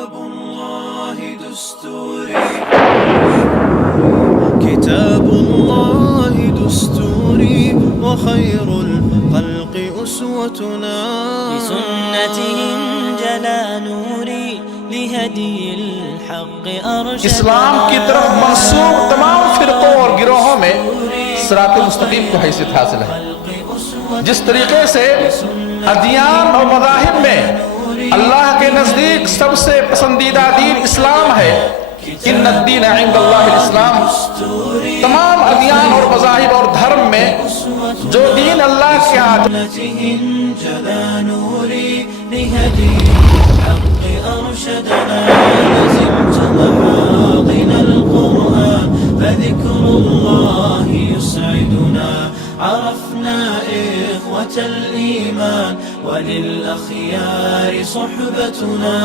كتاب الله دستوري كتاب الله دستوري وخير الخلق أسوتنا بسنته انجلى نوري لهدي الحق أرشدنا اسلام کی طرف منسوب تمام فرقوں اور گروہوں میں صراط مستقیم کو حیثیت حاصل ہے. جس طریقے سے ادیان اور مذاہب میں اللہ کے نزدیک سب سے پسندیدہ دین اسلام ہے، ان الدین عند اللہ الاسلام، تمام ادیان اور مذاہب اور دھرم میں جو دین اللہ کے ہاں انجلى نوري لهدي الحق أرشدنا لزمت محاضن القرآن فذكر الله يسعدنا عرفنا إخوة الإيمان وللأخيار صحبتنا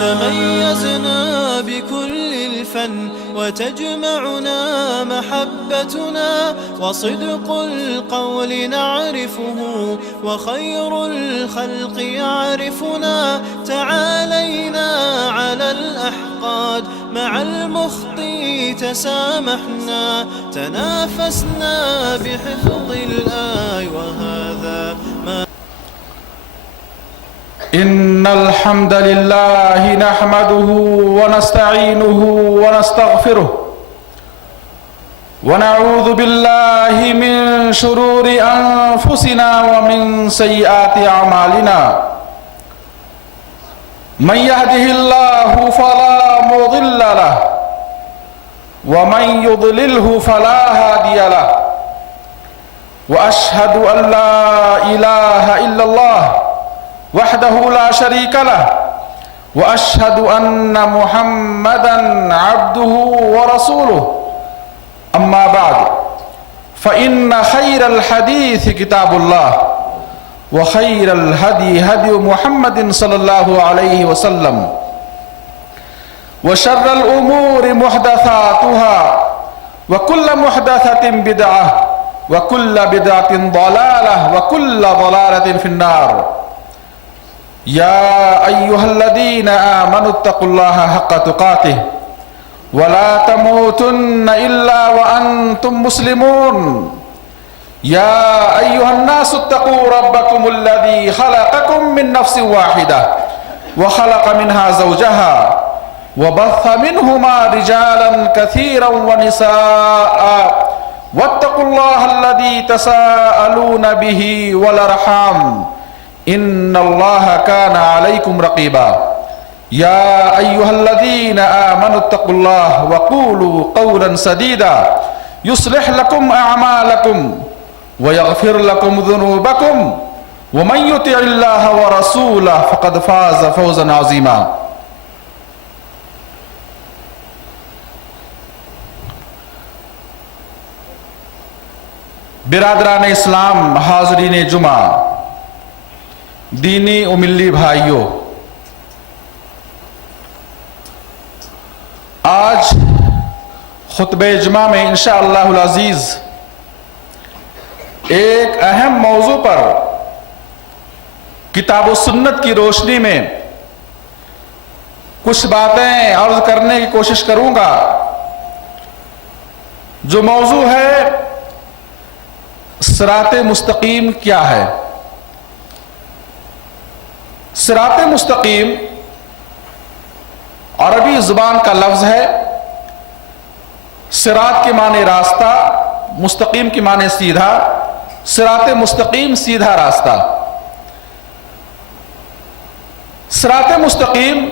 تميزنا بكل الفن وتجمعنا محبتنا وصدق القول نعرفه وخير الخلق يعرفنا تعالينا على الأحقاد مع المخطي تسامحنا تنافسنا بحفظ الآي وهذا ما إن الحمد لله نحمده ونستعينه ونستغفره ونعوذ بالله من شرور أنفسنا ومن سيئات أعمالنا من يهده الله فلا مضل له ومن يضلله فلا هادي له وأشهد أن لا إله إلا الله وحده لا شريك له وأشهد أن محمدًا عبده ورسوله أما بعد فإن خير الحديث كتاب الله وخير الهدي هدي محمد صلى الله عليه وسلم وشر الأمور محدثاتها وكل محدثة بدعة وكل بدعة ضلالة وكل ضلالة في النار. يا أيها الذين آمنوا اتقوا الله حق تقاته ولا تموتن إلا وأنتم مسلمون. يا أيها الناس اتقوا ربكم الذي خلقكم من نفس واحدة وخلق منها زوجها وبث منهما رجالا كثيرا ونساء واتقوا الله الذي تساءلون به والأرحام إن الله كان عليكم رقيبا. يا أيها الذين آمنوا اتقوا الله وقولوا قولا سديدا يصلح لكم أعمالكم ويغفر لكم ذنوبكم ومن يطع الله ورسوله فقد فاز فوزا عظيما. برادران اسلام، حاضرین جمعہ، دینی و ملی بھائیوں، آج خطبہ جمعہ میں انشاءاللہ العزیز ایک اہم موضوع پر کتاب و سنت کی روشنی میں کچھ باتیں عرض کرنے کی کوشش کروں گا، جو موضوع ہے صراط مستقیم کیا ہے. صراط مستقیم عربی زبان کا لفظ ہے. صراط کے معنی راستہ، مستقیم کے معنی سیدھا. صراط مستقیم سیدھا راستہ. صراط مستقیم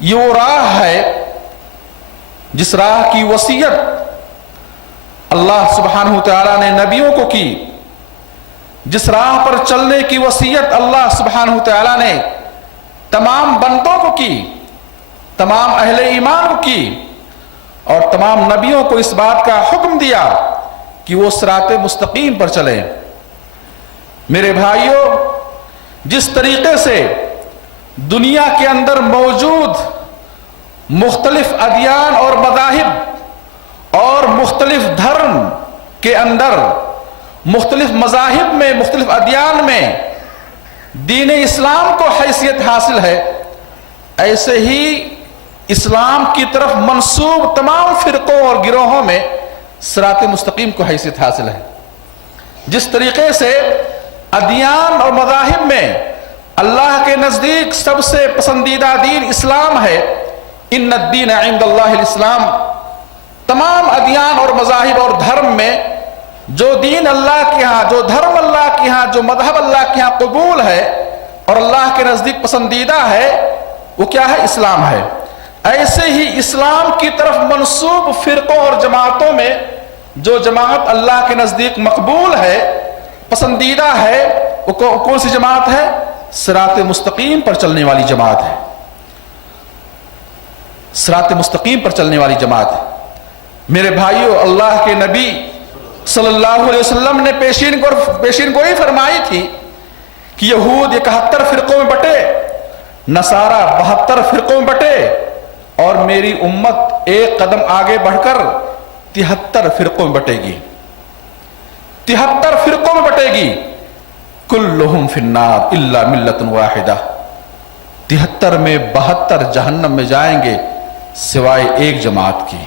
یہ وہ راہ ہے جس راہ کی وصیت اللہ سبحانہ تعالیٰ نے نبیوں کو کی، جس راہ پر چلنے کی وصیت اللہ سبحانہ تعالیٰ نے تمام بندوں کو کی، تمام اہل ایمان کو کی، اور تمام نبیوں کو اس بات کا حکم دیا کہ وہ صراط مستقیم پر چلیں. میرے بھائیوں، جس طریقے سے دنیا کے اندر موجود مختلف ادیان اور مذاہب اور مختلف دھرم کے اندر، مختلف مذاہب میں، مختلف ادیان میں دین اسلام کو حیثیت حاصل ہے، ایسے ہی اسلام کی طرف منسوب تمام فرقوں اور گروہوں میں صراط مستقیم کو حیثیت حاصل ہے۔ جس طریقے سے ادیان اور مذاہب میں اللہ کے نزدیک سب سے پسندیدہ دین اسلام ہے، ان الدین عند اللہ الاسلام، تمام ادیان اور مذاہب اور دھرم میں جو دین اللہ کے ہاں، جو دھرم اللہ کے ہاں، جو مذہب اللہ کے ہاں قبول ہے اور اللہ کے نزدیک پسندیدہ ہے، وہ کیا ہے؟ اسلام ہے۔ ایسے ہی اسلام کی طرف منسوب فرقوں اور جماعتوں میں جو جماعت اللہ کے نزدیک مقبول ہے، پسندیدہ ہے، وہ کون سی جماعت ہے؟ صراط مستقیم پر چلنے والی جماعت ہے، صراط مستقیم پر چلنے والی جماعت ہے۔ میرے بھائیو، اللہ کے نبی صلی اللہ علیہ وسلم نے پیشین گوئی فرمائی تھی کہ یہود 71 فرقوں میں بٹے، نصارہ 72 فرقوں میں بٹے، اور میری امت ایک قدم آگے بڑھ کر 73 فرقوں میں بٹے گی، 73 فرقوں میں بٹے گی۔ کلہم فی النار الا ملت واحدہ، 73 میں 72 جہنم میں جائیں گے سوائے ایک جماعت کی۔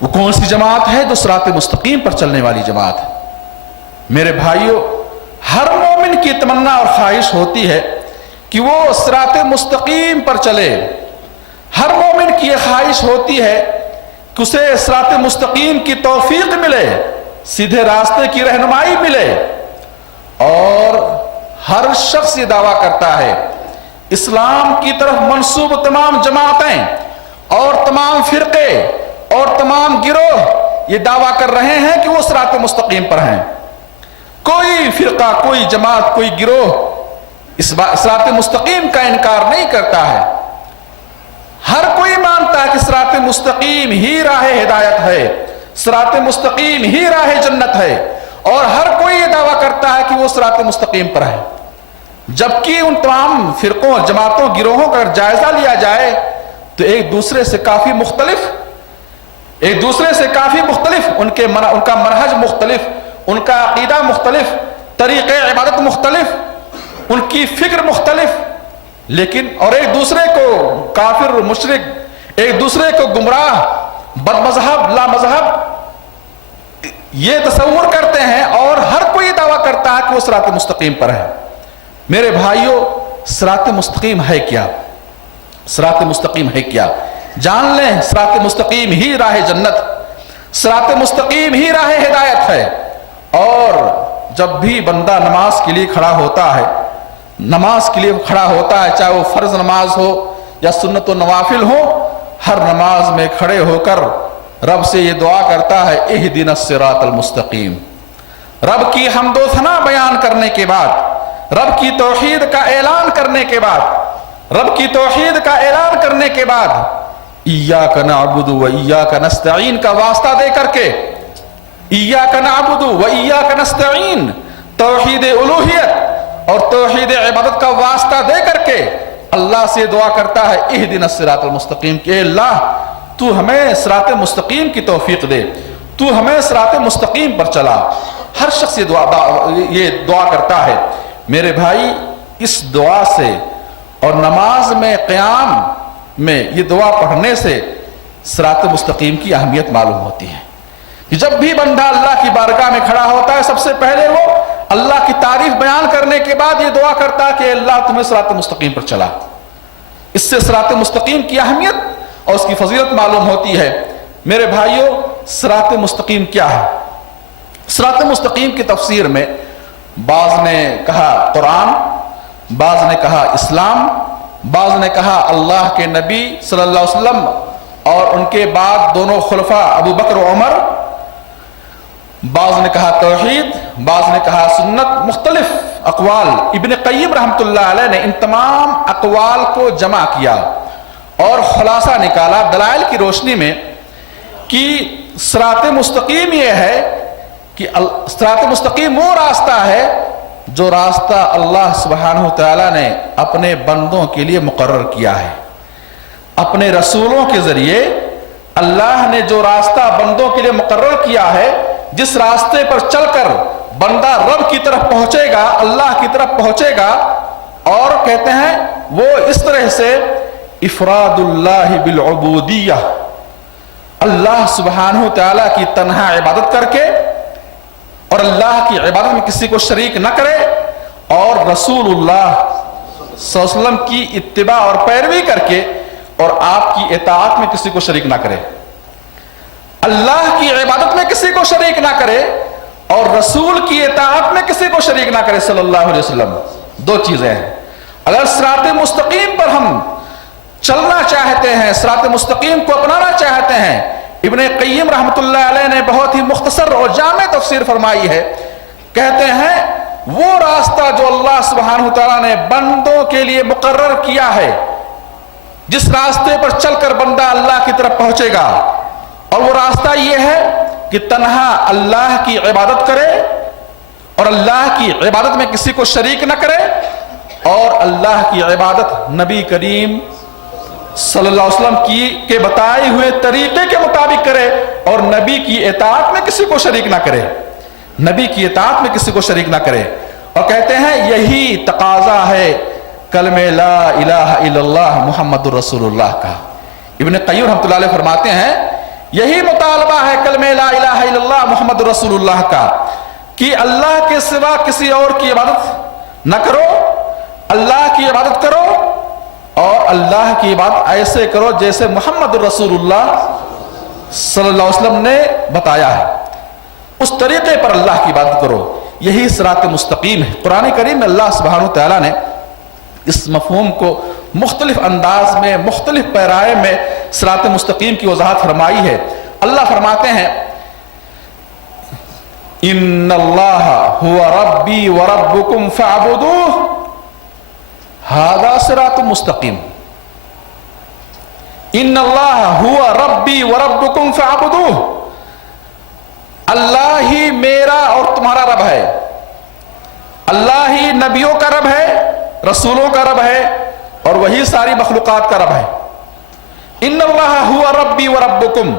وہ کون سی جماعت ہے؟ جو صراط مستقیم پر چلنے والی جماعت ہے۔ میرے بھائیوں، ہر مومن کی تمنا اور خواہش ہوتی ہے کہ وہ صراط مستقیم پر چلے، ہر مومن کی یہ خواہش ہوتی ہے کہ اسے صراط مستقیم کی توفیق ملے، سیدھے راستے کی رہنمائی ملے، اور ہر شخص یہ دعویٰ کرتا ہے، اسلام کی طرف منسوب تمام جماعتیں اور تمام فرقے اور تمام گروہ یہ دعویٰ کر رہے ہیں کہ وہ صراط مستقیم پر ہیں۔ کوئی فرقہ، کوئی جماعت، کوئی گروہ اس صراط مستقیم کا انکار نہیں کرتا ہے۔ ہر کوئی مانتا ہے کہ صراط مستقیم ہی راہ ہدایت ہے، صراط مستقیم ہی راہ جنت ہے، اور ہر کوئی یہ دعویٰ کرتا ہے کہ وہ صراط مستقیم پر ہے۔ جبکہ ان تمام فرقوں، جماعتوں، گروہوں کا جائزہ لیا جائے تو ایک دوسرے سے کافی مختلف، ان کا منہج مختلف، ان کا عقیدہ مختلف، طریقے عبادت مختلف، ان کی فکر مختلف، لیکن اور ایک دوسرے کو کافر، مشرک، ایک دوسرے کو گمراہ، بد مذہب، لا مذہب یہ تصور کرتے ہیں، اور ہر کوئی دعویٰ کرتا ہے کہ وہ صراط مستقیم پر ہے۔ میرے بھائیوں، صراط مستقیم ہے کیا؟ صراط مستقیم ہے کیا؟ جان لیں، صراط مستقیم ہی راہ جنت، صراط مستقیم ہی راہ ہدایت ہے۔ اور جب بھی بندہ نماز کے لیے کھڑا ہوتا ہے، چاہے وہ فرض نماز ہو یا سنت و نوافل ہو، ہر نماز میں کھڑے ہو کر رب سے یہ دعا کرتا ہے، اہدنا الصراط المستقیم۔ رب کی حمد و ثنا بیان کرنے کے بعد، رب کی توحید کا اعلان کرنے کے بعد، ایاک نعبد و ایاک نستعین کا واسطہ دے کر کے، ایاک نعبد و ایاک نستعین، توحید الوہیت اور توحید عبادت کا واسطہ دے کر کے اللہ سے دعا کرتا ہے، اہدنا الصراط المستقیم، کہ اے اللہ تو ہمیں صراط مستقیم کی توفیق دے، تو ہمیں صراط مستقیم پر چلا۔ ہر شخص یہ دعا کرتا ہے۔ میرے بھائی، اس دعا سے اور نماز میں قیام میں یہ دعا پڑھنے سے صراط مستقیم کی اہمیت معلوم ہوتی ہے کہ جب بھی بندہ اللہ کی بارگاہ میں کھڑا ہوتا ہے، سب سے پہلے وہ اللہ کی تعریف بیان کرنے کے بعد یہ دعا کرتا ہے کہ اللہ تمہیں صراط مستقیم پر چلا۔ اس سے صراط مستقیم کی اہمیت اور اس کی فضیلت معلوم ہوتی ہے۔ میرے بھائیوں، صراط مستقیم کیا ہے؟ صراط مستقیم کی تفسیر میں بعض نے کہا قرآن، بعض نے کہا اسلام، بعض نے کہا اللہ کے نبی صلی اللہ علیہ وسلم اور ان کے بعد دونوں خلفاء ابو بکر و عمر، بعض نے کہا توحید، بعض نے کہا سنت، مختلف اقوال۔ ابن قیم رحمۃ اللہ علیہ نے ان تمام اقوال کو جمع کیا اور خلاصہ نکالا دلائل کی روشنی میں کہ صراط مستقیم یہ ہے کہ صراط مستقیم وہ راستہ ہے جو راستہ اللہ سبحانہ تعالیٰ نے اپنے بندوں کے لیے مقرر کیا ہے۔ اپنے رسولوں کے ذریعے اللہ نے جو راستہ بندوں کے لیے مقرر کیا ہے، جس راستے پر چل کر بندہ رب کی طرف پہنچے گا، اللہ کی طرف پہنچے گا، اور کہتے ہیں وہ اس طرح سے افراد اللہ بالعبودیہ، اللہ سبحانہ تعالیٰ کی تنہا عبادت کر کے اور اللہ کی عبادت میں کسی کو شریک نہ کرے، اور رسول اللہ صلی اللہ علیہ وسلم کی اتباع اور پیروی کر کے اور آپ کی اطاعت میں کسی کو شریک نہ کرے، اللہ کی عبادت میں کسی کو شریک نہ کرے اور رسول کی اطاعت میں کسی کو شریک نہ کرے صلی اللہ علیہ وسلم۔ دو چیزیں ہیں۔ اگر صراط مستقیم پر ہم چلنا چاہتے ہیں، صراط مستقیم کو اپنانا چاہتے ہیں، ابن قیم رحمۃ اللہ علیہ نے بہت ہی مختصر اور جامع تفسیر فرمائی ہے، کہتے ہیں وہ راستہ جو اللہ سبحانہ تعالیٰ نے بندوں کے لیے مقرر کیا ہے، جس راستے پر چل کر بندہ اللہ کی طرف پہنچے گا، اور وہ راستہ یہ ہے کہ تنہا اللہ کی عبادت کرے اور اللہ کی عبادت میں کسی کو شریک نہ کرے، اور اللہ کی عبادت نبی کریم صلی اللہ علیہ وسلم کے بتائے ہوئے طریقے کے مطابق کرے، اور نبی کی اطاعت میں کسی کو شریک نہ کرے، نبی کی اطاعت میں کسی کو شریک نہ کرے۔ اور کہتے ہیں یہی تقاضا ہے کلمہ لا الہ الا اللہ محمد الرسول اللہ کا۔ ابن قیم رحمۃ اللہ علیہ فرماتے ہیں یہی مطالبہ ہے کلمہ لا الہ الا اللہ محمد الرسول اللہ کا، کہ اللہ کے سوا کسی اور کی عبادت نہ کرو، اللہ کی عبادت کرو، اور اللہ کی عبادت ایسے کرو جیسے محمد الرسول اللہ صلی اللہ علیہ وسلم نے بتایا ہے، اس طریقے پر اللہ کی عبادت کرو، یہی صراط مستقیم ہے۔ قرآن کریم میں اللہ سبحانہ تعالیٰ نے اس مفہوم کو مختلف انداز میں، مختلف پیرائے میں صراط مستقیم کی وضاحت فرمائی ہے۔ اللہ فرماتے ہیں ان اللہ هو ربی وربکم فاعبدوہ ھذا صراط مستقیم۔ ان اللہ هو ربی وربکم فاعبدوہ، اللہ ہی میرا اور تمہارا رب ہے، اللہ ہی نبیوں کا رب ہے، رسولوں کا رب ہے، اور وہی ساری مخلوقات کا رب ہے۔ ان اللہ هو ربی وربکم،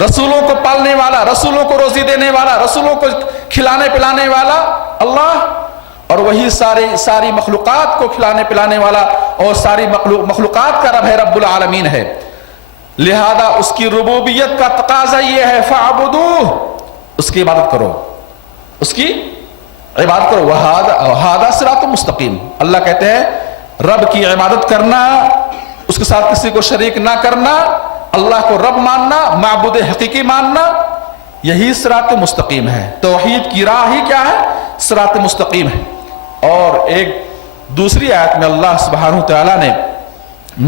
رسولوں کو پالنے والا، رسولوں کو روزی دینے والا، رسولوں کو کھلانے پلانے والا اللہ، اور وہی ساری مخلوقات کو کھلانے پلانے والا اور ساری مخلوقات کا رب ہے، رب العالمین ہے۔ لہذا اس کی ربوبیت کا تقاضا یہ ہے فاعبدوہ، اس کی عبادت کرو، اس کی عبادت کرو، وھذا صراط مستقیم۔ اللہ کہتے ہیں رب کی عبادت کرنا، اس کے ساتھ کسی کو شریک نہ کرنا، اللہ کو رب ماننا، معبود حقیقی ماننا، یہی صراط مستقیم ہے۔ توحید کی راہ ہی کیا ہے؟ صراط مستقیم ہے۔ اور ایک دوسری آیت میں اللہ سبحانہ تعالیٰ نے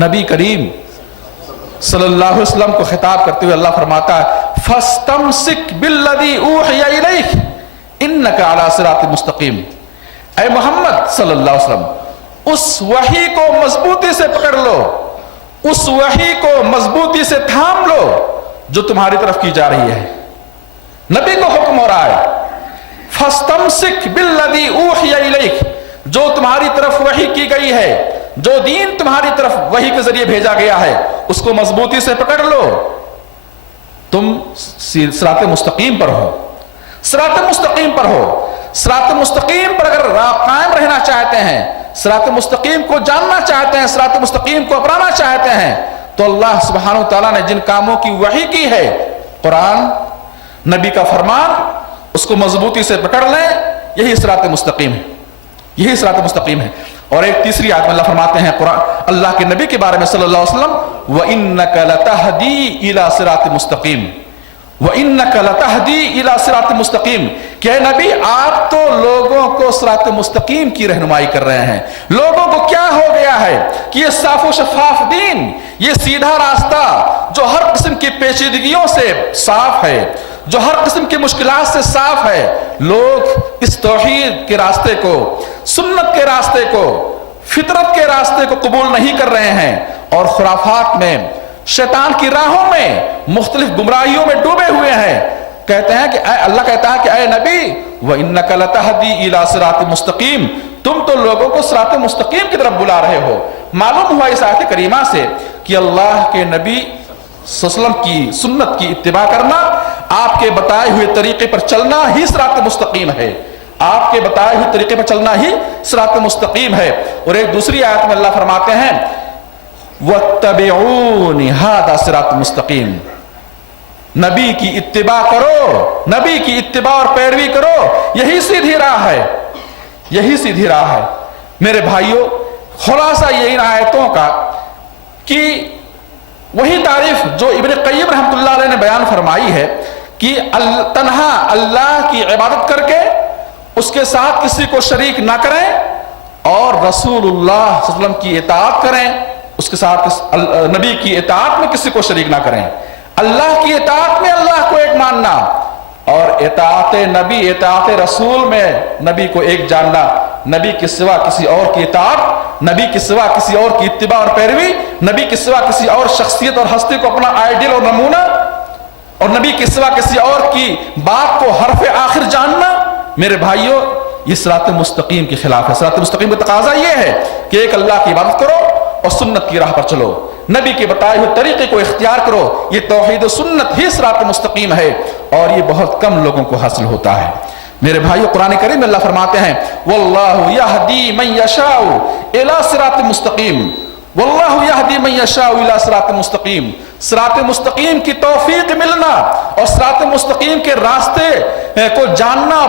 نبی کریم صلی اللہ علیہ وسلم کو خطاب کرتے ہوئے اللہ فرماتا ہے فَاسْتَمْسِكْ بِالَّذِي أُوحِيَ إِلَيْكَ إِنَّكَ عَلَى صِرَاطٍ مستقیم۔ اے محمد صلی اللہ علیہ وسلم، اس وحی کو مضبوطی سے پکڑ لو، اس وحی کو مضبوطی سے تھام لو جو تمہاری طرف کی جا رہی ہے۔ نبی کو حکم ہو رہا ہے فَاسْتَمْسِكْ بِالَّذِي أُوحِيَ إِلَيْكَ، جو تمہاری طرف وحی کی گئی ہے، جو دین تمہاری طرف وحی کے ذریعے بھیجا گیا ہے، اس کو مضبوطی سے پکڑ لو، تم صراط مستقیم پر ہو، صراط مستقیم پر ہو۔ صراط مستقیم پر اگر قائم رہنا چاہتے ہیں، صراط مستقیم کو جاننا چاہتے ہیں، صراط مستقیم کو اپنانا چاہتے ہیں، تو اللہ سبحانہ تعالیٰ نے جن کاموں کی وحی کی ہے، قرآن، نبی کا فرمان، اس کو مضبوطی سے پکڑ لیں، یہی صراط مستقیم ہے، یہی صراط مستقیم ہے۔ اور ایک تیسری آیت میں اللہ فرماتے ہیں قرآن اللہ کے نبی کے بارے میں صلی اللہ علیہ وسلم وَإِنَّكَ لَتَهْدِي إِلَى صِرَاطٍ مُسْتَقِيمٍ، وَإِنَّكَ لَتَهْدِي إِلَى صِرَاطٍ مُسْتَقِيمٍ، کہ اے نبی آپ تو لوگوں کو صراط مستقیم کی رہنمائی کر رہے ہیں۔ لوگوں کو کیا ہو گیا ہے کہ یہ صاف و شفاف دین، یہ سیدھا راستہ جو ہر قسم کی پیچیدگیوں سے صاف ہے، جو ہر قسم کی مشکلات سے صاف ہے، لوگ اس توحید کے راستے کو، سنت کے راستے کو، فطرت کے راستے کو قبول نہیں کر رہے ہیں، اور خرافات میں، شیطان کی راہوں میں، مختلف گمراہیوں میں ڈوبے ہوئے ہیں۔ کہتے ہیں کہ اللہ کہتا ہے کہ اے نبی وَإِنَّكَ لَتَهْدِي إِلَى صِرَاطٍ مُسْتَقِيمٍ، تم تو لوگوں کو صراط مستقیم کی طرف بلا رہے ہو۔ معلوم ہوا اس آیت کریمہ سے کہ اللہ کے نبی صلی اللہ علیہ وسلم کی سنت کی اتباع کرنا، آپ کے بتائے ہوئے طریقے پر چلنا ہی صراط مستقیم ہے۔ آپ کے بتائے ہوئے طریقے پر چلنا ہی صراط مستقیم ہے۔ اور ایک دوسری آیت میں اللہ فرماتے ہیں وَاتَّبِعُونِ هَذَا صراط مستقیم، نبی کی اتباع کرو، نبی کی اتباع اور پیروی کرو، یہی سیدھی راہ ہے، یہی سیدھی راہ ہے۔ میرے بھائیوں، خلاصہ یہ ان آیتوں کا کہ وہی تعریف جو ابن قیم رحمۃ اللہ علیہ نے بیان فرمائی ہے کہ تنہا اللہ کی عبادت کر کے اس کے ساتھ کسی کو شریک نہ کریں اور رسول اللہ صلی اللہ علیہ وسلم کی اطاعت کریں، اس کے ساتھ نبی کی اطاعت میں کسی کو شریک نہ کریں، اللہ کی اطاعت میں اللہ کو ایک ماننا اور اطاعت نبی اطاعت رسول میں نبی کو ایک جاننا، نبی کے سوا کسی اور کی اطاعت، نبی کے سوا کسی اور کی اتباع اور پیروی، نبی کے سوا کسی اور شخصیت اور ہستی کو اپنا آئیڈیل اور نمونہ، اور نبی کے سوا کسی اور کی بات کو حرف آخر جاننا، میرے بھائیوں یہ صراط مستقیم کے خلاف ہے۔ صراط مستقیم کا تقاضا یہ ہے کہ ایک اللہ کی عبادت کرو اور سنت کی راہ پر چلو، نبی کے بتائے ہوئے طریقے کو اختیار کرو، یہ توحید و سنت ہی صراط مستقیم ہے اور یہ بہت کم لوگوں کو حاصل ہوتا ہے۔ میرے بھائیو، قرآن کریم میں اللہ فرماتے ہیں واللہ یہدی من یشاء الی صراط مستقیم، واللہ یہدی من یشاء الی صراط مستقیم، صراط مستقیم کی توفیق ملنا اور صراط مستقیم کے راستے کو جاننا،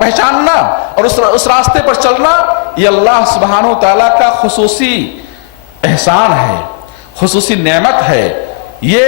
پہچاننا اور اس راستے پر چلنا، یہ اللہ سبحانہ و تعالیٰ کا خصوصی احسان ہے، خصوصی نعمت ہے۔ یہ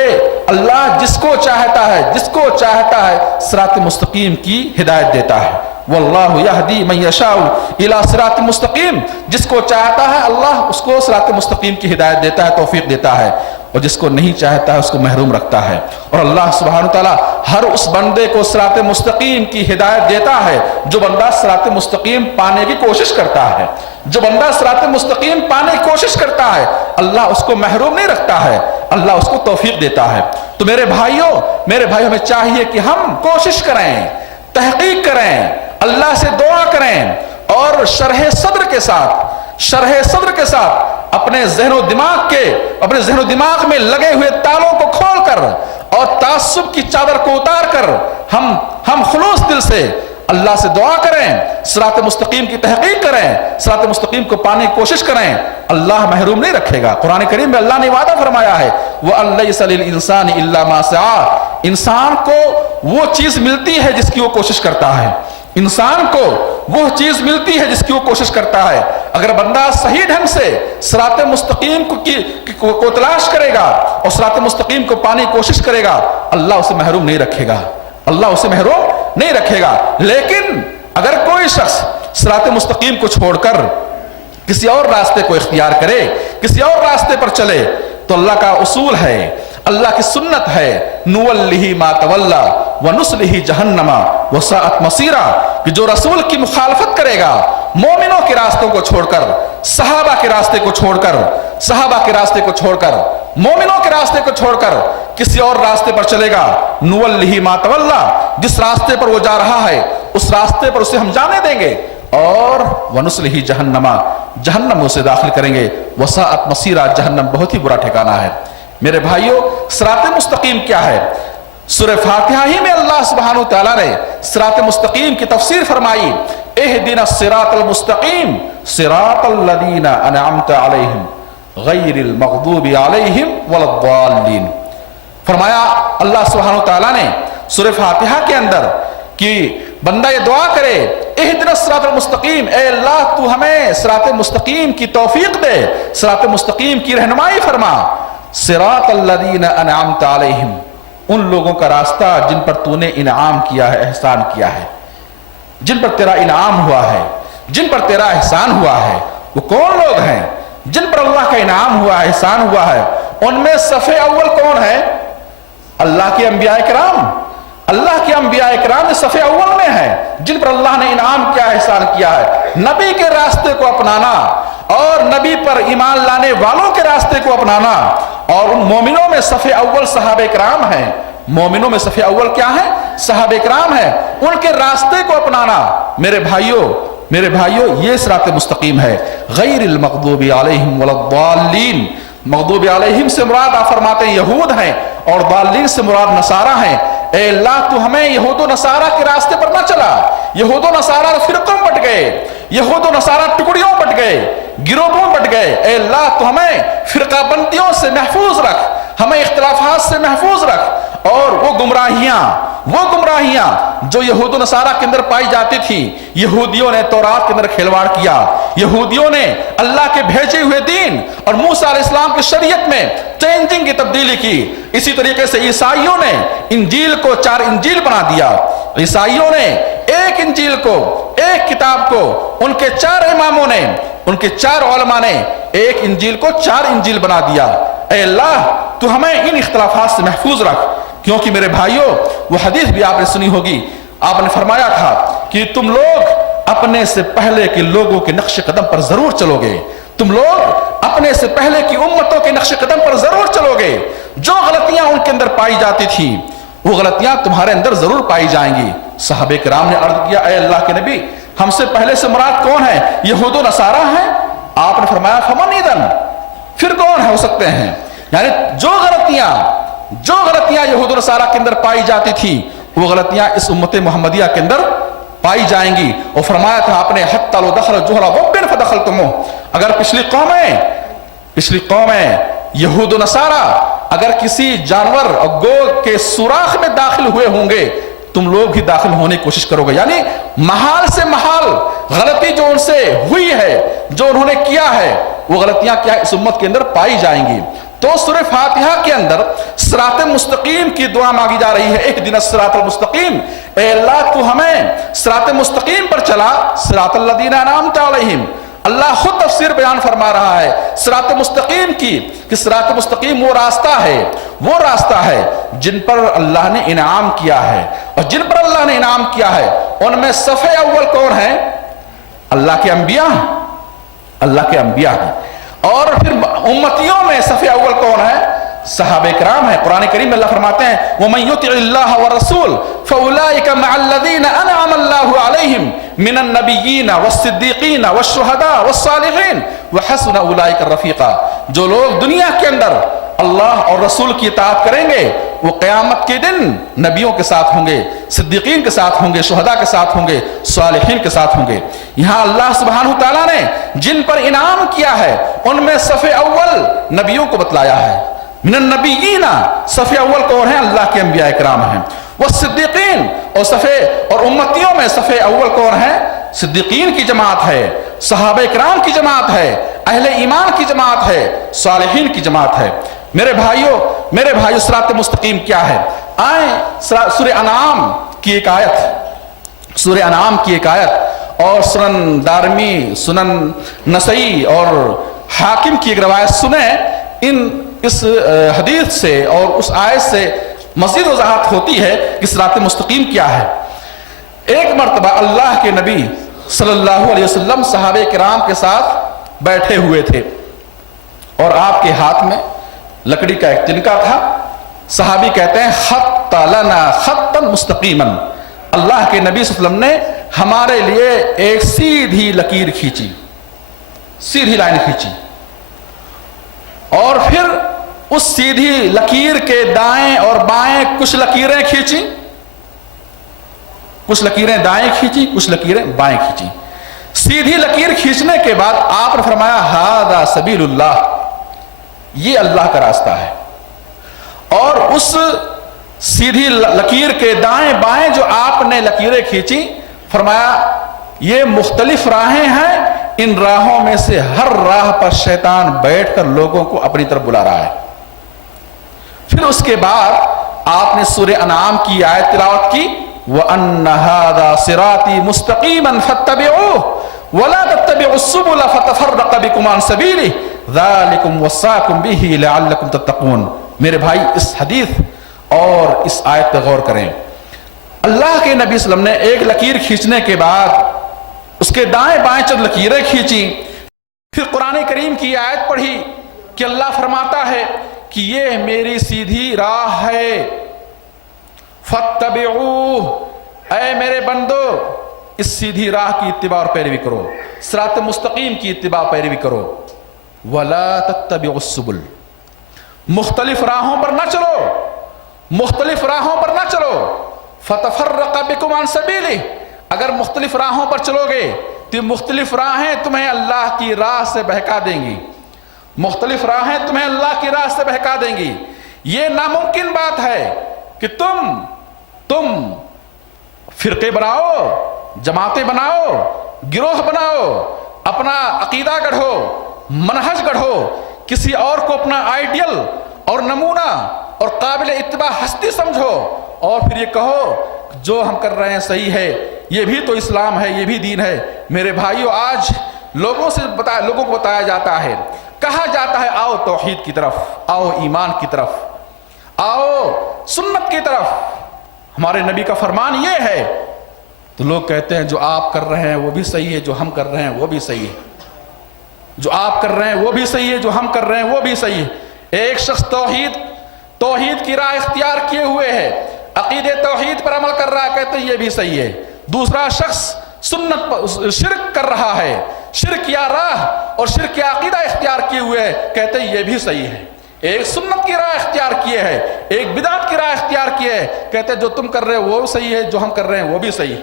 اللہ جس کو چاہتا ہے صراط مستقیم کی ہدایت دیتا ہے۔ واللہ یہدی من یشاء الی صراط مستقیم، جس کو چاہتا ہے اللہ اس کو صراط مستقیم کی ہدایت دیتا ہے، توفیق دیتا ہے، اور جس کو نہیں چاہتا ہے اس کو محروم رکھتا ہے۔ اور اللہ سبحانہ تعالیٰ ہر اس بندے کو صراط مستقیم کی ہدایت دیتا ہے جو بندہ صراط مستقیم پانے کی کوشش کرتا ہے، جو بندہ صراط مستقیم پانے کی کوشش کرتا ہے اللہ اس کو محروم نہیں رکھتا ہے، اللہ اس کو توفیق دیتا ہے۔ تو میرے بھائیوں ہمیں چاہیے کہ ہم کوشش کریں، تحقیق کریں، اللہ سے دعا کریں اور شرح صدر کے ساتھ اپنے ذہن و دماغ میں لگے ہوئے تالوں کو کھول کر اور تعصب کی چادر کو اتار کر ہم خلوص دل سے اللہ سے دعا کریں، صراط مستقیم کی تحقیق کریں، صراط مستقیم کو پانے کی کوشش کریں، اللہ محروم نہیں رکھے گا۔ قرآن کریم میں اللہ نے وعدہ فرمایا ہے وَأَن لَيْسَ لِلْإِنسَانِ إِلَّا مَا سَعَىٰ، انسان کو وہ چیز ملتی ہے جس کی وہ کوشش کرتا ہے، انسان کو وہ چیز ملتی ہے جس کی وہ کوشش کرتا ہے۔ اگر بندہ صحیح ڈھنگ سے صراط مستقیم کو تلاش کرے گا اور صراط مستقیم کو پانے کی کوشش کرے گا اللہ اسے محروم نہیں رکھے گا، اللہ اسے محروم نہیں رکھے گا۔ لیکن اگر کوئی شخص صراط مستقیم کو چھوڑ کر کسی اور راستے کو اختیار کرے، کسی اور راستے پر چلے، تو اللہ کا اصول ہے، اللہ کی سنت ہے نُوَلِّهِ مَا تَوَلَّى وَنُصْلِهِ جَهَنَّمَ وَسَاءَتْ مَصِيرًا، کہ جو رسول کی مخالفت کرے گا، مومنوں کے راستوں کو چھوڑ کر، صحابہ کے راستے کو چھوڑ کر، مومنوں کے راستے کو چھوڑ کر کسی اور راستے پر چلے گا، نُوَلِّهِ مَا تَوَلَّى، جس راستے پر وہ جا رہا ہے اس راستے پر اسے ہم جانے دیں گے اور وَنُصْلِهِ جَهَنَّمَ، جہنم اسے داخل کریں گے، وَسَاءَتْ مَصِيرًا، جہنم بہت ہی برا ٹھکانہ ہے۔ میرے بھائیوں، صراط مستقیم کیا ہے؟ سورہ فاتحہ ہی میں اللہ سبحانہ وتعالیٰ نے صراط مستقیم کی تفسیر فرمائی اہدنا الصراط المستقیم صراط الذین انعمت علیہم غیر المغضوب علیہم ولا الضالین۔ فرمایا اللہ سبحانہ وتعالیٰ نے سورہ فاتحہ کے اندر کہ بندہ یہ دعا کرے اہدنا الصراط المستقیم، اے اللہ تو ہمیں صراط مستقیم کی توفیق دے، صراط مستقیم کی رہنمائی فرما، صراط الذین انعمت علیہم، ان لوگوں کا راستہ جن پر تو نے انعام کیا ہے، احسان کیا ہے، جن پر تیرا انعام ہوا ہے، جن پر تیرا احسان ہوا ہے۔ وہ کون لوگ ہیں جن پر اللہ کا انعام ہوا ہے، احسان ہوا ہے؟ ان میں صف اول کون ہے؟ اللہ کے انبیاء کرام، اللہ کے انبیاء کرام صف اول میں ہیں جن پر اللہ نے انعام کیا، احسان کیا ہے۔ نبی کے راستے کو اپنانا اور نبی پر ایمان لانے والوں کے راستے کو اپنانا، اور ان مومنوں میں صف اول صحابہ کرام ہیں، مومنوں میں صف اول کیا ہے؟ صحابہ کرام ہیں، ان کے راستے کو اپنانا۔ میرے بھائیوں یہ صراط مستقیم ہے، غیر المغضوب علیہم ولا الضالین۔ مغضوب علیہم سے مراد آپ فرماتے ہیں یہود ہیں اور ضالین سے مراد نصارہ ہیں۔ اے اللہ تو ہمیں یہود و نصارہ کے راستے پر نہ چلا. یہود و نصارہ فرقوں بٹ گئے, یہود و نصارہ ٹکڑیوں بٹ گئے, گروہوں بٹ گئے. اے اللہ تو ہمیں فرقہ بندیوں سے محفوظ رکھ, ہمیں اختلافات سے محفوظ رکھ. اور وہ گمراہیاں جو یہود و نصارہ کے اندر پائی جاتی تھی, یہودیوں نے تورات کے اندر کھلواڑ کیا, یہودیوں نے اللہ کے بھیجے ہوئے دین اور موسیٰ علیہ السلام کی شریعت میں چینجنگ کی تبدیلی کی. اسی طریقے سے عیسائیوں نے انجیل کو 4 انجیل بنا دیا. عیسائیوں نے ایک انجیل کو, ایک کتاب کو, ان کے 4 اماموں نے, ان کے 4 علماء نے ایک انجیل کو 4 انجیل بنا دیا. اے اللہ تو ہمیں ان اختلافات سے محفوظ رکھ. کیونکہ میرے بھائیوں, وہ حدیث بھی آپ نے سنی ہوگی, آپ نے فرمایا تھا کہ تم لوگ اپنے سے پہلے کے لوگوں کے نقش قدم پر ضرور چلو گے, تم لوگ اپنے سے پہلے کی امتوں کے نقش قدم پر ضرور چلو گے. جو غلطیاں ان کے اندر پائی جاتی تھی وہ غلطیاں تمہارے اندر ضرور پائی جائیں گی. صحابہ کرام نے عرض کیا, اے اللہ کے نبی, ہم سے پہلے سے مراد کون ہے؟ یہود و نصارہ ہیں. آپ نے فرمایا فمن اذن, پھر کون ہو سکتے ہیں؟ یعنی جو غلطیاں یہود و نصارہ کے اندر پائی جاتی تھی وہ غلطیاں اس امت محمدیہ کے اندر پائی جائیں گی. اور فرمایا تھا آپ نے حتی لو دخل جوہر ضب فدخلتموہ, اگر پچھلی قومیں یہود و نصارہ اگر کسی جانور اور گو کے سوراخ میں داخل ہوئے ہوں گے تم لوگ بھی داخل ہونے کی کوشش کرو گے. یعنی محال سے محال غلطی جو ان سے ہوئی ہے, جو انہوں نے کیا ہے, وہ غلطیاں کیا اس امت کے اندر پائی جائیں گی. تو سورہ فاتحہ کے اندر صراط مستقیم کی دعا مانگی جا رہی ہے, اہدنا الصراط المستقیم. اے اللہ تو ہمیں صراط مستقیم پر چلا, صراط الذین انعمت علیہم. اللہ خود تفسیر بیان فرما رہا ہے صراط مستقیم کی, کہ صراط مستقیم وہ راستہ ہے جن پر اللہ نے انعام کیا ہے. اور جن پر اللہ نے انعام کیا ہے ان میں صف اول کون ہے؟ اللہ کے انبیاء ہیں. اور پھر امتیوں میں صف اول کون ہے؟ صحابہ کرام ہیں. قرآن کریم میں اللہ فرماتے ہیں وَمَن يُطِعِ اللَّهَ وَالرَّسُولَ فَأُولَٰئِكَ مَعَ الَّذِينَ أَنْعَمَ اللَّهُ عَلَيْهِمْ مِنَ النَّبِيِّينَ وَالصِّدِّيقِينَ وَالشُّهَدَاءِ وَالصَّالِحِينَ وَحَسُنَ أُولَٰئِكَ رَفِيقًا. جو لوگ دنیا کے اندر اللہ اور رسول کی اطاعت کریں گے وہ قیامت کے دن نبیوں کے ساتھ ہوں گے, صدیقین کے ساتھ ہوں گے, شہداء کے ساتھ ہوں گے, صالحین کے ساتھ ہوں گے. یہاں اللہ سبحانہ تعالیٰ نے جن پر انعام کیا ہے ان میں صف اول نبیوں کو بتلایا ہے. من النبیین, صف اول کون ہیں؟ اللہ کے انبیاء کرام ہیں. والصدیقین, اور امتیوں میں صف اول کون ہیں؟ صدیقین کی جماعت ہے, صحابہ کرام کی جماعت ہے, اہل ایمان کی جماعت ہے, صالحین کی جماعت ہے. میرے بھائیو صراط مستقیم کیا ہے؟ آئیں سورہ انعام کی ایک آیت اور سنن دارمی, سنن نسائی اور حاکم کی ایک روایت سنیں. اس حدیث سے اور اس آیت سے مزید وضاحت ہوتی ہے کہ صراط مستقیم کیا ہے. ایک مرتبہ اللہ کے نبی صلی اللہ علیہ وسلم صحابہ کرام کے ساتھ بیٹھے ہوئے تھے اور آپ کے ہاتھ میں لکڑی کا ایک تنکا تھا. صحابی کہتے ہیں خط لنا خطا مستقیما, اللہ کے نبی صلی اللہ علیہ وسلم نے ہمارے لیے ایک سیدھی لکیر کھینچی, سیدھی لائن کھینچی, اور پھر اس سیدھی لکیر کے دائیں اور بائیں کچھ لکیریں کھینچی, کچھ لکیریں دائیں کھینچی, کچھ لکیریں بائیں کھینچی. سیدھی لکیر کھینچنے کے بعد آپ نے فرمایا ھذا سبیل اللہ, یہ اللہ کا راستہ ہے. اور اس سیدھی لکیر کے دائیں بائیں جو آپ نے لکیریں کھینچی, فرمایا یہ مختلف راہیں ہیں, ان راہوں میں سے ہر راہ پر شیطان بیٹھ کر لوگوں کو اپنی طرف بلا رہا ہے. پھر اس کے بعد آپ نے سورہ انعام کی آیت تلاوت کی وَأَنَّ هَذَا صِرَاطِي مُسْتَقِيمًا فَاتَّبِعُوهُ وَلَا تَتَّبِعُوا السُّبُلَ فَتَفَرَّقَ بِكُمْ عَنْ سَبِيلِهِ ذَلِكُمْ وَصَّاكُمْ بِهِ لَعَلَّكُمْ تَتَّقُونَ. میرے بھائی اس حدیث اور اس آیت پر غور کریں. اللہ کے نبی صلی اللہ علیہ وسلم نے ایک لکیر کھینچنے کے بعد اس کے دائیں بائیں چند لکیریں کھینچی, پھر قرآن کریم کی آیت پڑھی کہ اللہ فرماتا ہے کہ یہ میری سیدھی راہ ہے, فَاتَّبِعُوهُ, اے میرے بندو اس سیدھی راہ کی اتباع اور پیروی کرو, صراط مستقیم کی اتباع اور پیروی کرو. وَلَا تَتَّبِعُوا السُّبُلَ, مختلف راہوں پر نہ چلو, مختلف راہوں پر نہ چلو، فتفرق بکم عن سبیلہ، اگر مختلف راہوں پر چلو گے تو مختلف راہیں تمہیں اللہ کی راہ سے بہکا دیں گی، مختلف راہیں تمہیں اللہ کی راہ سے بہکا دیں گی۔ یہ ناممکن بات ہے کہ تم فرقے بناؤ، جماعتیں بناؤ، گروہ بناؤ، اپنا عقیدہ گڑھو، منہج گڑھو، کسی اور کو اپنا آئیڈیل اور نمونہ اور قابل اتباع ہستی سمجھو، اور پھر یہ کہو جو ہم کر رہے ہیں صحیح ہے، یہ بھی تو اسلام ہے، یہ بھی دین ہے۔ میرے بھائیو، آج لوگوں کو بتایا جاتا ہے، کہا جاتا ہے آؤ توحید کی طرف، آؤ ایمان کی طرف، آؤ سنت کی طرف، ہمارے نبی کا فرمان یہ ہے، تو لوگ کہتے ہیں جو آپ کر رہے ہیں وہ بھی صحیح ہے، جو ہم کر رہے ہیں وہ بھی صحیح ہے، جو آپ کر رہے ہیں وہ بھی صحیح ہے، جو ہم کر رہے ہیں وہ بھی صحیح ہے۔ ایک شخص توحید کی راہ اختیار کیے ہوئے ہے، عقیدے توحید پر عمل کر رہا ہے، کہتے ہیں یہ بھی صحیح ہے۔ دوسرا شخص سنت پر شرک کر رہا ہے، شرک یا راہ اور شرک یا عقیدہ اختیار کیے ہوئے ہے، کہتے ہیں یہ بھی صحیح ہے۔ ایک سنت کی راہ اختیار کیے ہے، ایک بدعت کی راہ اختیار کیے ہے، کہتے ہیں جو تم کر رہے ہو وہ صحیح ہے، جو ہم کر رہے ہیں وہ بھی صحیح ہے۔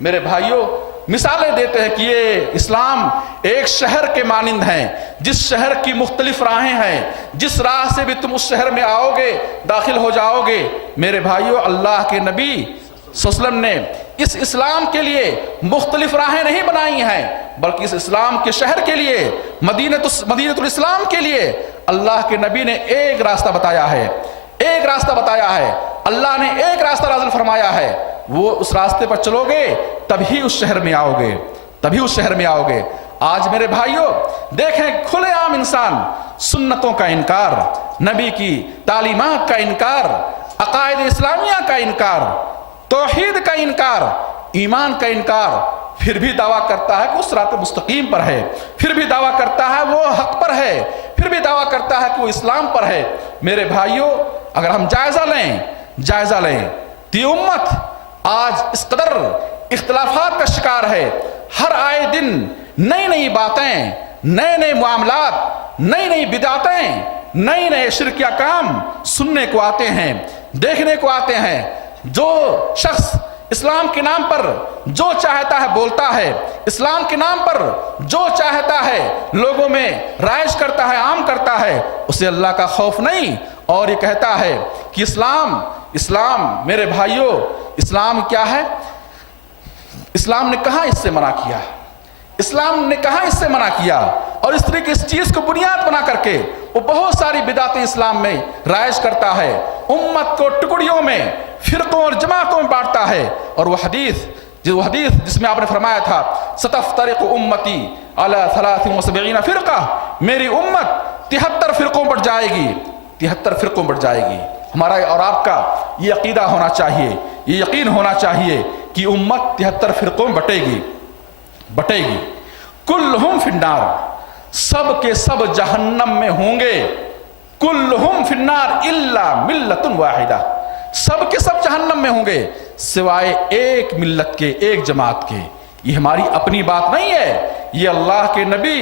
میرے بھائیوں، مثالیں دیتے ہیں کہ یہ اسلام ایک شہر کے مانند ہیں، جس شہر کی مختلف راہیں ہیں، جس راہ سے بھی تم اس شہر میں آؤ گے، داخل ہو جاؤ گے۔ میرے بھائیوں، اللہ کے نبی صلی اللہ علیہ وسلم نے اس اسلام کے لیے مختلف راہیں نہیں بنائی ہیں، بلکہ اس اسلام کے شہر کے لیے، مدینۃ الاسلام کے لیے اللہ کے نبی نے ایک راستہ بتایا ہے، ایک راستہ بتایا ہے، اللہ نے ایک راستہ نازل فرمایا ہے، وہ اس راستے پر چلو گے تبھی اس شہر میں آؤ گے، تبھی اس شہر میں آؤ گے۔ آج میرے بھائیوں دیکھیں، کھلے عام انسان سنتوں کا انکار، نبی کی تعلیمات کا انکار، عقائد اسلامیہ کا انکار، توحید کا انکار، ایمان کا انکار، پھر بھی دعویٰ کرتا ہے کہ وہ صراط مستقیم پر ہے، پھر بھی دعویٰ کرتا ہے وہ حق پر ہے، پھر بھی دعویٰ کرتا ہے کہ وہ اسلام پر ہے۔ میرے بھائیوں، اگر ہم جائزہ لیں تو یہ امت آج اس قدر اختلافات کا شکار ہے، ہر آئے دن نئی نئی باتیں، نئے نئے معاملات، نئی نئی بدعتیں، نئے نئے شرکیہ کام سننے کو آتے ہیں، دیکھنے کو آتے ہیں۔ جو شخص اسلام کے نام پر جو چاہتا ہے بولتا ہے، اسلام کے نام پر جو چاہتا ہے لوگوں میں رائج کرتا ہے، عام کرتا ہے، اسے اللہ کا خوف نہیں، اور یہ کہتا ہے کہ اسلام میرے بھائیوں، اسلام کیا ہے؟ اسلام نے کہاں اس سے منع کیا؟ اسلام نے کہاں اس سے منع کیا؟ اور اس طرح کی اس چیز کو بنیاد بنا کر کے وہ بہت ساری بدعتیں اسلام میں رائج کرتا ہے، امت کو ٹکڑیوں میں، فرقوں اور جماعتوں میں بانٹتا ہے۔ اور وہ حدیث جس میں آپ نے فرمایا تھا ستفترق امتی علی 73 فرقہ، میری امت 73 فرقوں پر جائے گی، 73 فرقوں پر جائے گی۔ ہمارا اور آپ کا یہ عقیدہ ہونا چاہیے، یہ یقین ہونا چاہیے کہ امت 73 فرقوں میں بٹے گی۔ کلہم فی النار، سب کے سب جہنم میں ہوں گے، کلہم فی النار الا ملت واحدہ، سب کے سب جہنم میں ہوں گے سوائے ایک ملت کے، ایک جماعت کے۔ یہ ہماری اپنی بات نہیں ہے، یہ اللہ کے نبی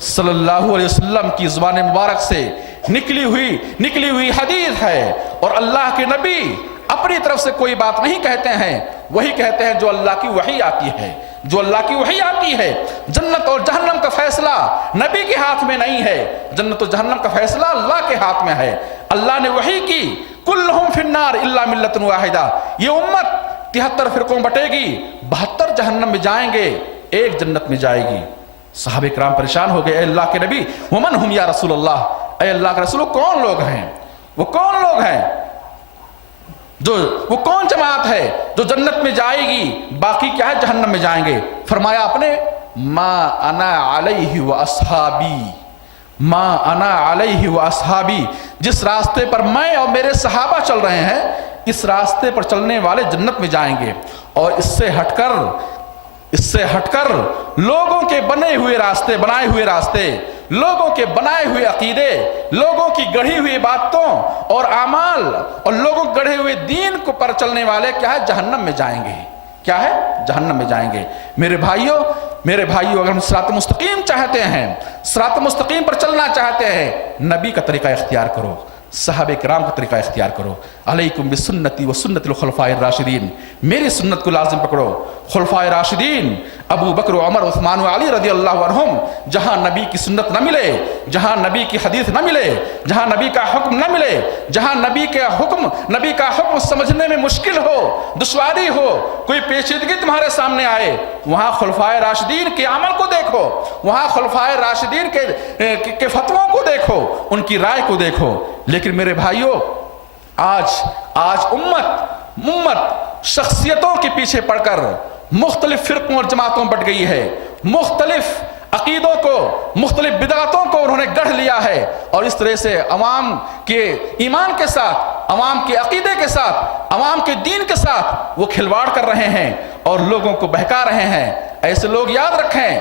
صلی اللہ علیہ وسلم کی زبان مبارک سے نکلی ہوئی حدیث ہے، اور اللہ کے نبی اپنی طرف سے کوئی بات نہیں کہتے ہیں، وہی کہتے ہیں جو اللہ کی وحی آتی ہے، جو اللہ کی وحی آتی ہے۔ جنت اور جہنم کا فیصلہ نبی کے ہاتھ میں نہیں ہے، جنت اور جہنم کا فیصلہ اللہ کے ہاتھ میں ہے۔ اللہ نے وحی کی، کلہم فی النار الا ملت واحدہ، یہ امت 73 فرقوں بٹے گی، 72 جہنم میں جائیں گے، ایک جنت میں جائے گی۔ صحابہ کرام پریشان ہو گئے، اے اللہ کے نبی ومن ہم یا رسول اللہ، اے اللہ کے رسول کون لوگ ہیں؟ وہ کون لوگ ہیں؟ وہ کون جماعت ہے جو جنت میں جائے گی، باقی کیا ہے جہنم میں جائیں گے؟ فرمایا آپ نے ما انا علیہ و اصحابی، ما انا علیہ و اصحابی، جس راستے پر میں اور میرے صحابہ چل رہے ہیں اس راستے پر چلنے والے جنت میں جائیں گے، اور اس سے ہٹ کر لوگوں کے بنائے ہوئے راستے، لوگوں کے بنائے ہوئے عقیدے، لوگوں کی گڑھی ہوئی باتوں اور اعمال اور لوگوں کے گڑھے ہوئے دین کو پر چلنے والے کیا ہے؟ جہنم میں جائیں گے۔ کیا ہے؟ جہنم میں جائیں گے۔ میرے بھائیوں اگر ہم صراط مستقیم چاہتے ہیں، صراط مستقیم پر چلنا چاہتے ہیں، نبی کا طریقہ اختیار کرو، صحابہ کرام کا طریقہ اختیار کرو. علیکم بسنتی و سنت الخلفاء الراشدین، میری سنت کو لازم پکڑو. خلفاء راشدین ابو بکر و عمر عثمان و علی رضی اللہ عنہم، جہاں نبی کی سنت نہ ملے، جہاں نبی کی حدیث نہ ملے، جہاں نبی کا حکم نہ ملے، جہاں نبی کا حکم سمجھنے میں مشکل ہو، دشواری ہو، کوئی پیچیدگی تمہارے سامنے آئے، وہاں خلفاء راشدین کے عمل کو دیکھو، وہاں خلفاء راشدین کے فتووں کو دیکھو، ان کی رائے کو دیکھو. لیکن میرے بھائیوں، آج امت شخصیتوں کے پیچھے پڑ کر مختلف فرقوں اور جماعتوں بٹ گئی ہے. مختلف عقیدوں کو، مختلف بدعتوں کو انہوں نے گڑھ لیا ہے، اور اس طرح سے عوام کے ایمان کے ساتھ، عوام کے عقیدے کے ساتھ، عوام کے دین کے ساتھ وہ کھلواڑ کر رہے ہیں اور لوگوں کو بہکا رہے ہیں. ایسے لوگ یاد رکھیں،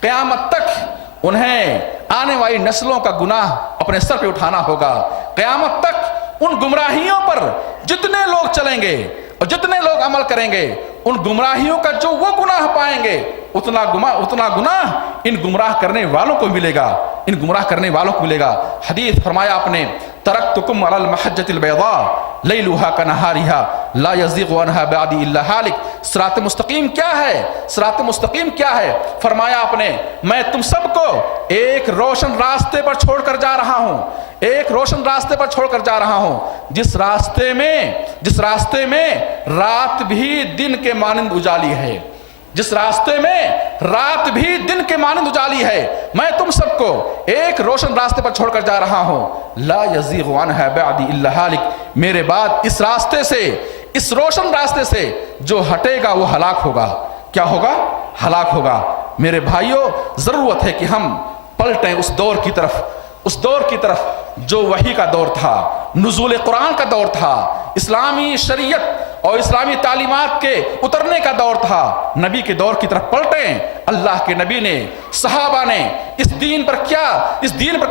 قیامت تک انہیں آنے والی نسلوں کا گناہ اپنے سر پہ اٹھانا ہوگا. قیامت تک ان گمراہیوں پر جتنے لوگ چلیں گے اور جتنے لوگ عمل کریں گے، ان گمراہیوں کا جو وہ گناہ پائیں گے، اتنا گناہ ان گمراہ کرنے والوں کو ملے گا، ان گمراہ کرنے والوں کو ملے گا. حدیث فرمایا آپ نے، ترکتکم علی المحجۃ البیضاء لیلھا کنہارھا لا یزیغ عنھا بعدی الا ہالک. صراط مستقیم کیا ہے؟ صراط مستقیم کیا ہے؟ فرمایا آپ نے، میں تم سب کو ایک روشن راستے پر چھوڑ کر جا رہا ہوں، ایک روشن راستے پر چھوڑ کر جا رہا ہوں، جس راستے میں رات بھی دن کے مانند اجالی ہے، جس راستے میں رات بھی دن کے مانند اجالی ہے. میں تم سب کو ایک روشن راستے پر چھوڑ کر جا رہا ہوں، لا یزیغ عنھا بعدی الا ہالک. میرے بعد اس راستے سے، اس روشن راستے سے جو ہٹے گا وہ ہلاک ہوگا. کیا ہوگا؟ ہلاک ہوگا. میرے بھائیوں، ضرورت ہے کہ ہم پلٹیں اس دور کی طرف جو وحی کا دور تھا، نزول قرآن کا دور تھا، اسلامی شریعت اور اسلامی تعلیمات کے اترنے کا دور تھا. نبی کے دور کی طرف پلٹیں. اللہ کے نبی نے، صحابہ نے اس دین پر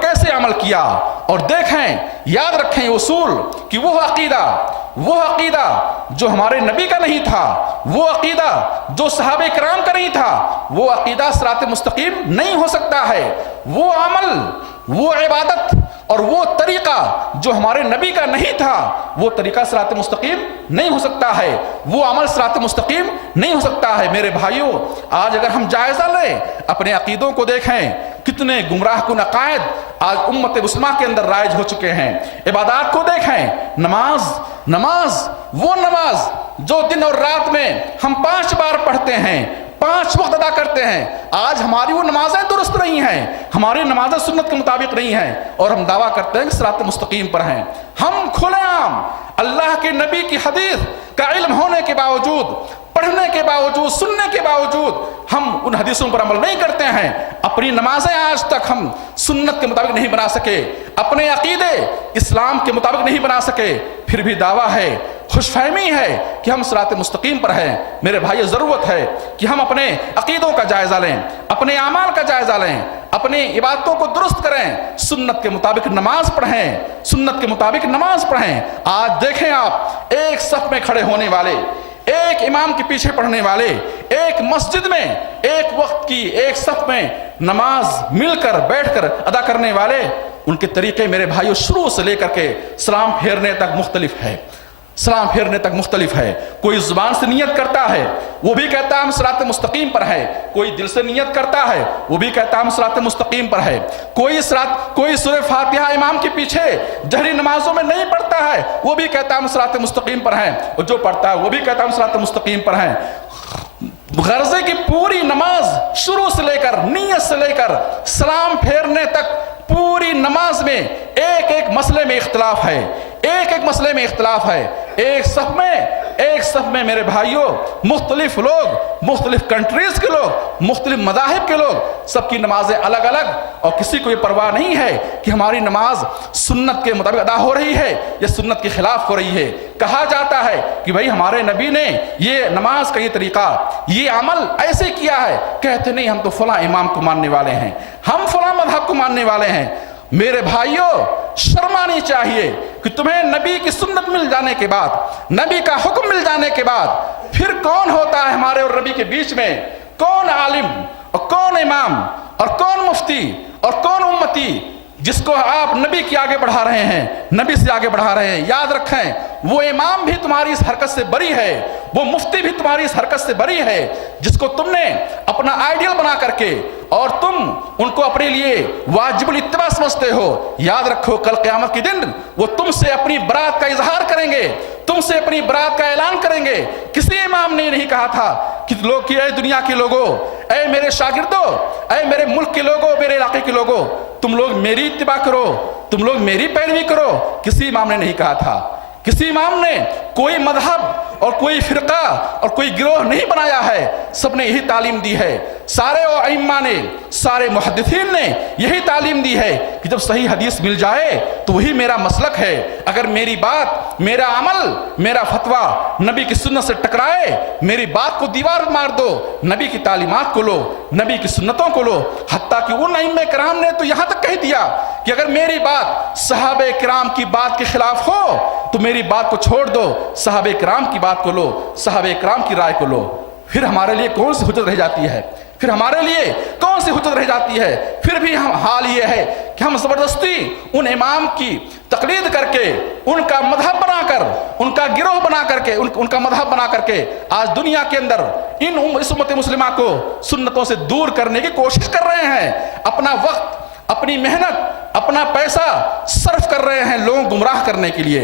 کیسے عمل کیا، اور دیکھیں، یاد رکھیں یہ اصول کہ وہ عقیدہ جو ہمارے نبی کا نہیں تھا، وہ عقیدہ جو صحابہ کرام کا نہیں تھا، وہ عقیدہ صراط مستقیم نہیں ہو سکتا ہے. وہ عمل، وہ عبادت اور وہ طریقہ جو ہمارے نبی کا نہیں تھا، وہ طریقہ صراط مستقیم نہیں ہو سکتا ہے، وہ عمل صراط مستقیم نہیں ہو سکتا ہے. میرے بھائیوں، آج اگر ہم جائزہ لیں، اپنے عقیدوں کو دیکھیں، کتنے گمراہ کن عقائد آج امت مسلمہ کے اندر رائج ہو چکے ہیں. عبادات کو دیکھیں، نماز وہ نماز جو دن اور رات میں ہم 5 بار پڑھتے ہیں، 5 وقت ادا کرتے ہیں، آج ہماری وہ نمازیں درست نہیں ہیں، ہماری نمازیں سنت کے مطابق نہیں ہیں، اور ہم دعویٰ کرتے ہیں کہ صراط مستقیم پر ہیں. ہم کھلے عام اللہ کے نبی کی حدیث کا علم ہونے کے باوجود، پڑھنے کے باوجود، سننے کے باوجود ہم ان حدیثوں پر عمل نہیں کرتے ہیں. اپنی نمازیں آج تک ہم سنت کے مطابق نہیں بنا سکے، اپنے عقیدے اسلام کے مطابق نہیں بنا سکے، پھر بھی دعویٰ ہے، خوش فہمی ہے کہ ہم صراط مستقیم پر ہیں. میرے بھائی، ضرورت ہے کہ ہم اپنے عقیدوں کا جائزہ لیں، اپنے اعمال کا جائزہ لیں، اپنی عبادتوں کو درست کریں، سنت کے مطابق نماز پڑھیں، سنت کے مطابق نماز پڑھیں. آج دیکھیں آپ، ایک صف میں کھڑے ہونے والے، ایک امام کے پیچھے پڑھنے والے، ایک مسجد میں ایک وقت کی ایک صف میں نماز مل کر بیٹھ کر ادا کرنے والے، ان کے طریقے میرے بھائیوں شروع سے لے کر کے سلام پھیرنے تک مختلف ہے. کوئی زبان سے نیت کرتا ہے، وہ بھی کہتا ہے ہم صراط مستقیم پر ہے. کوئی دل سے نیت کرتا ہے، وہ بھی کہتا ہے ہم صراط مستقیم پر ہے. کوئی سورہ فاتحہ امام کے پیچھے جہری نمازوں میں نہیں پڑھتا ہے، وہ بھی کہتا ہے ہم صراط مستقیم پر ہیں، اور جو پڑھتا ہے وہ بھی کہتا ہے ہم صراط مستقیم پر ہیں. غرضے کی پوری نماز شروع سے لے کر، نیت سے لے کر سلام پھیرنے تک، پوری نماز میں ایک مسئلے میں اختلاف ہے، ایک صف میں میرے بھائیوں مختلف لوگ، مختلف کنٹریز کے لوگ، مختلف مذاہب کے لوگ، سب کی نمازیں الگ الگ، اور کسی کو یہ پرواہ نہیں ہے کہ ہماری نماز سنت کے مطابق ادا ہو رہی ہے یا سنت کے خلاف ہو رہی ہے. کہا جاتا ہے کہ بھائی ہمارے نبی نے یہ نماز کا یہ طریقہ، یہ عمل ایسے کیا ہے، کہتے نہیں ہم تو فلاں امام کو ماننے والے ہیں، ہم فلاں مذہب کو ماننے والے ہیں. میرے بھائیوں، شرم آنی چاہیے کہ تمہیں نبی کی سنت مل جانے کے بعد، نبی کا حکم مل جانے کے بعد، پھر کون ہوتا ہے ہمارے اور نبی کے بیچ میں؟ کون عالم اور کون امام اور کون مفتی اور کون امتی جس کو آپ نبی کی آگے بڑھا رہے ہیں، نبی سے آگے بڑھا رہے ہیں، یاد رکھیں وہ امام بھی تمہاری اس حرکت سے بری ہے، وہ مفتی بھی تمہاری اس حرکت سے بری ہے جس کو تم نے اپنا آئیڈیل بنا کر کے اور تم ان کو اپنے لیے واجب الاتباع سمجھتے ہو۔ یاد رکھو کل قیامت کے دن وہ تم سے اپنی برات کا اظہار کریں گے، تم سے اپنی برات کا اعلان کریں گے۔ کسی امام نے نہیں کہا تھا کہ لوگ کہ اے دنیا کے لوگوں، اے میرے شاگردوں، اے میرے ملک کے لوگوں، میرے علاقے کے لوگوں، تم لوگ میری اتباع کرو، تم لوگ میری پیروی کرو۔ کسی امام نے نہیں کہا تھا، کسی امام نے کوئی مذہب اور کوئی فرقہ اور کوئی گروہ نہیں بنایا ہے، سب نے یہی تعلیم دی ہے۔ سارے ائمہ نے، سارے محدثین نے یہی تعلیم دی ہے کہ جب صحیح حدیث مل جائے تو وہی میرا مسلک ہے۔ اگر میری بات، میرا عمل، میرا فتویٰ نبی کی سنت سے ٹکرائے، میری بات کو دیوار مار دو، نبی کی تعلیمات کو لو، نبی کی سنتوں کو لو۔ حتیٰ کہ ان ائمہ کرام نے تو یہاں تک کہہ دیا کہ اگر میری بات صحابہ کرام کی بات کے خلاف ہو تو میری بات کو چھوڑ دو، صحابہ کرام کی بات کو لو، صحابہ کرام کی رائے کو لو۔ پھر ہمارے لیے کون سی حجت رہ جاتی ہے؟ پھر ہمارے لیے کون سی حجت رہ جاتی ہے؟ پھر بھی حال یہ ہے کہ ہم زبردستی ان امام کی تقلید کر کے، ان کا مذہب بنا کر، ان کا گروہ بنا کر کے، ان کا مذہب بنا کر کے آج دنیا کے اندر اس امت مسلمہ کو سنتوں سے دور کرنے کی کوشش کر رہے ہیں۔ اپنا وقت، اپنی محنت، اپنا پیسہ صرف کر رہے ہیں لوگوں گمراہ کرنے کے لیے۔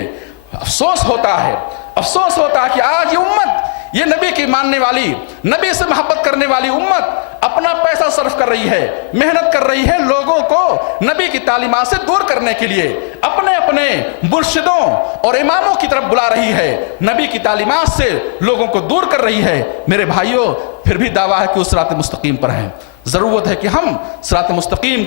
افسوس ہوتا ہے کہ آج یہ امت، یہ نبی کی ماننے والی، نبی سے محبت کرنے والی امت اپنا پیسہ صرف کر رہی ہے، محنت کر رہی ہے لوگوں کو نبی کی تعلیمات سے دور کرنے کے لیے، اپنے اپنے مرشدوں اور اماموں کی طرف بلا رہی ہے، نبی کی تعلیمات سے لوگوں کو دور کر رہی ہے۔ میرے بھائیوں، پھر بھی دعویٰ ہے کہ وہ صراط مستقیم پر ہیں۔ ضرورت ہے کہ ہم صراط مستقیم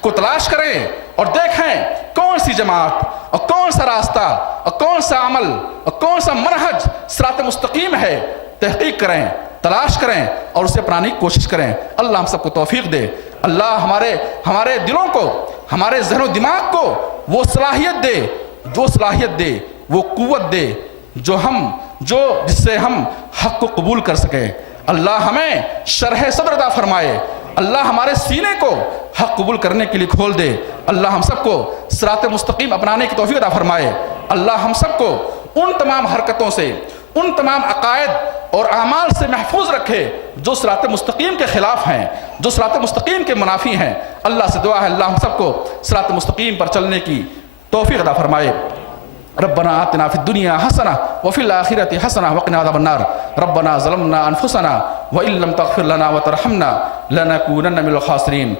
کو تلاش کریں اور دیکھیں کون سی جماعت اور کون سا راستہ اور کون سا عمل اور کون سا منہج صراط مستقیم ہے۔ تحقیق کریں، تلاش کریں اور اسے اپنانے کی کوشش کریں۔ اللہ ہم سب کو توفیق دے۔ اللہ ہمارے دلوں کو، ہمارے ذہن و دماغ کو وہ صلاحیت دے، وہ قوت دے جس سے ہم حق کو قبول کر سکیں۔ اللہ ہمیں شرح صدر عطا فرمائے۔ اللہ ہمارے سینے کو حق قبول کرنے کے لیے کھول دے۔ اللہ ہم سب کو صراط مستقیم اپنانے کی توفیق عطا فرمائے۔ اللہ ہم سب کو ان تمام حرکتوں سے، ان تمام عقائد اور اعمال سے محفوظ رکھے جو صراط مستقیم کے خلاف ہیں، جو صراط مستقیم کے منافی ہیں۔ اللہ سے دعا ہے اللہ ہم سب کو صراط مستقیم پر چلنے کی توفیق عطا فرمائے۔ ربنا آتنا فی الدنیا حسنہ وفی الآخرۃ حسنہ وقنا عذاب النار۔ ربنا ظلمنا انفسنا وان لم تغفر لنا وترحمنا لنکونن من الخاسرین۔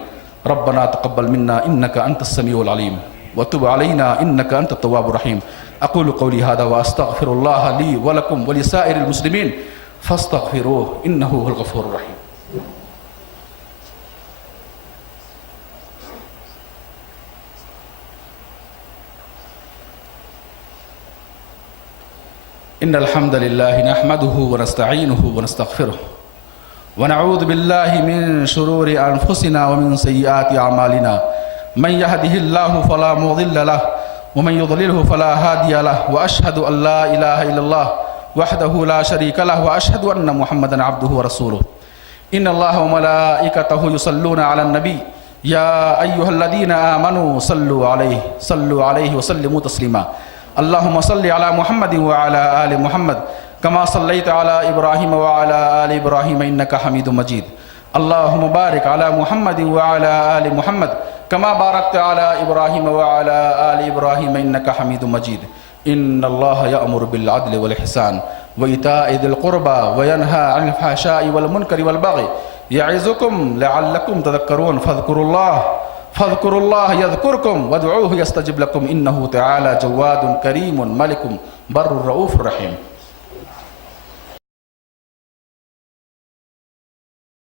ربنا تقبل منا انک انت السمیع العلیم وتب علینا انک انت التواب الرحیم۔ اقول قولی هذا واستغفر الله لي ولكم ولسائر المسلمین فاستغفروه انه هو الغفور الرحیم۔ ان الحمد لله نحمده ونستعينه ونستغفره ونعوذ بالله من شرور انفسنا ومن سيئات اعمالنا من يهده الله فلا مضل له ومن يضلله فلا هادي له واشهد ان لا اله الا الله وحده لا شريك له واشهد ان محمدا عبده ورسوله ان الله وملائكته يصلون على النبي يا ايها الذين امنوا صلوا عليه وسلموا تسليما اللهم صل على محمد وعلى آل محمد كما صليت على إبراهيم وعلى آل إبراهيم إنك حميد مجيد اللهم بارك على محمد وعلى آل محمد كما باركت على إبراهيم وعلى آل إبراهيم إنك حميد مجيد إن الله يأمر بالعدل والإحسان وإيتاء ذي القربى وينهى عن الفحشاء والمنكر والبغي يعظكم لعلكم تذكرون فاذكروا الله يذكركم وادعوه يستجب لكم إنه تعالى جواد كريم ملك بر رؤوف رحيم۔